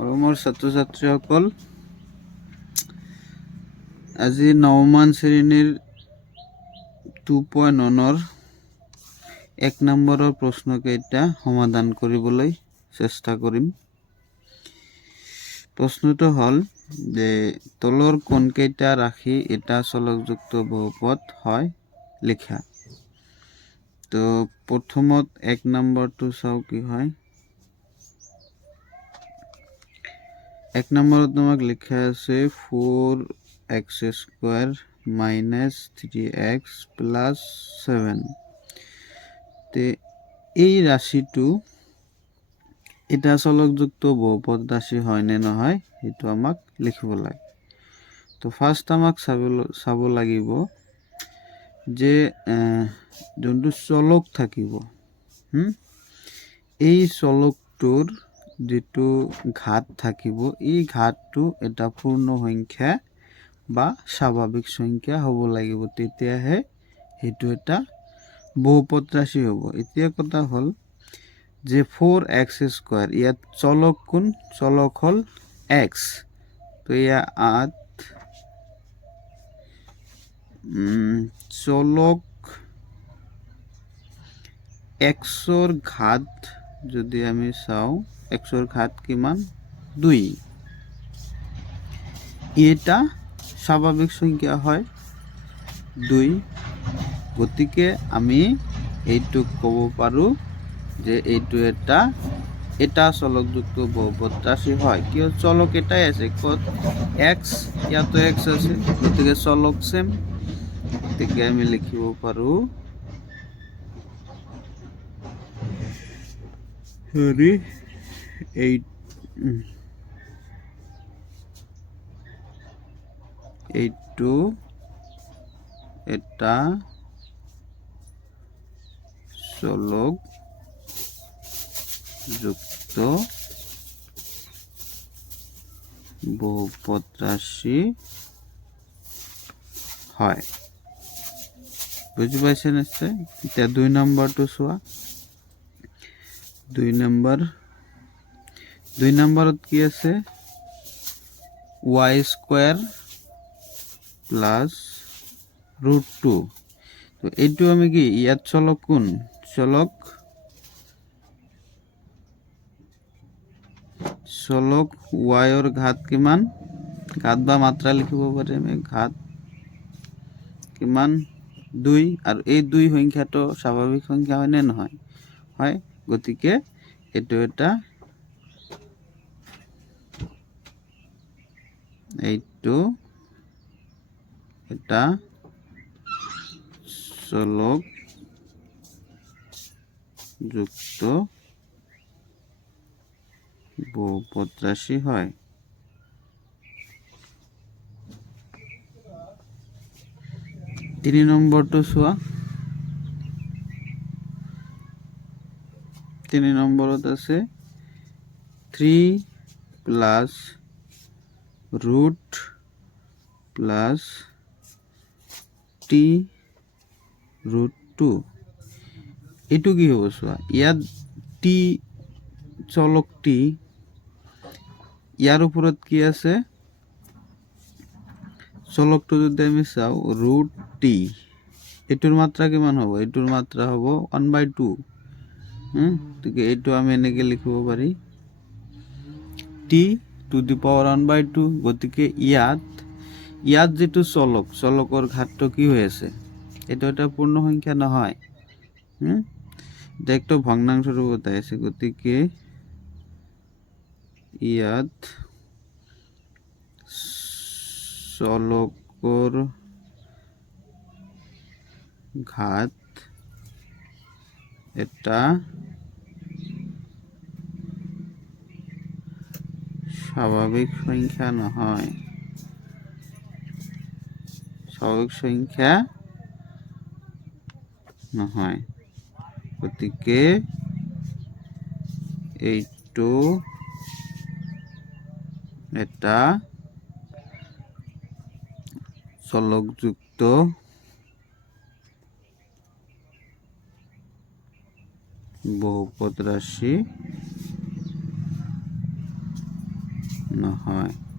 মৰমৰ ছাত্ৰ ছাত্ৰীসকল, আজি নৱমান শ্ৰেণীৰ 2.1 1 নম্বৰৰ প্ৰশ্নকেইটা সমাধান কৰিবলৈ চেষ্টা কৰিম। প্ৰশ্নটো হ'ল যে তলৰ কোনকেইটা ৰাশি এটা চলকযুক্ত বহুপদ হয় লিখা। তো প্ৰথমত 1 নম্বৰটো চাওঁ কি হয়। 1 নম্বৰত তোমাক লিখা আছে 4x² - 3x + 7। তে এই ৰাশিটো এটা চলকযুক্ত বহুপদ ৰাশি হয় নে নহয় সেইটো আমাক লিখিব লাগে। তো ফাৰ্স্ট আমাক চাব লাগিব যে যোনটো চলক থাকিব, এই চলকটোৰ যেটো ঘাত থাকিব, এই ঘাতটো এটা পূৰ্ণ সংখ্যা বা স্বাভাৱিক সংখ্যা হ'ব লাগিব, তেতিয়াহে সেইটো এটা বহুপদ ৰাশি হ'ব। এতিয়া কথা হ'ল যে 4x² ইয়াত চলক কোন? চলক হ'ল x। তো ইয়া 8 চলক xৰ ঘাত যদি আমি চাওঁ, xৰ ঘাত কিমান? 2। এটা স্বাভাৱিক সংখ্যা হয় 2, গতিকে আমি এইটোক ক'ব পাৰো যে এইটো এটা চলকযুক্ত বহুপদ ৰাশি হয়। কিয়? চলক এটাই আছে, ক'ত? x, ইয়াতো x আছে, গতিকে চলক সেম। গতিকে আমি লিখিব পাৰো এইটো এটা চলকযুক্ত বহুপদ ৰাশি হয়। বুজি পাইছে নিশ্চয়? এতিয়া 2 নম্বৰটো চোৱা। 2 নম্বৰত কি আছে? y² + √2। তো এইটো আমি কি, ইয়াত চলক কোন? চলক y ৰ ঘাত কিমান? ঘাত বা মাত্ৰা লিখিব পাৰি আমি, ঘাত কিমান? 2। আৰু এই 2 সংখ্যাটো স্বাভাৱিক সংখ্যা হয় নে নহয়? হয়, গতিকে এইটো এটা চলকযুক্ত বহুপদ রাশি হয়। 3 নম্বৰটো চোৱা। 3 নম্বৰত আছে 3 + √+ t √2। এইটো কি হ'ব চোৱা, ইয়াত t চলক t, ইয়াৰ ওপৰত কি আছে? চলকটো যদি আমি চাওঁ √t, এটোৰ মাত্ৰা কিমান হ'ব? এটোৰ মাত্ৰা হ'ব 1/2। গতিকে এইটো আমি এনেকে লিখিব পাৰি t⁴ 1/2। গতিকে ইয়াত যেটো চলকৰ ঘাতটো কি হৈ আছে? এটা এটা পূৰ্ণ সংখ্যা নহয়, এটা একটা ভগ্নাংশ ৰূপত আছে। গতিকে ইয়াত চলকৰ ঘাত এটা স্বাভাৱিক সংখ্যা নহয়, স্বাভাৱিক সংখ্যা নহয়। গতিকে এইটো এটা চলকযুক্ত বহুপদ ৰাশি নহয়।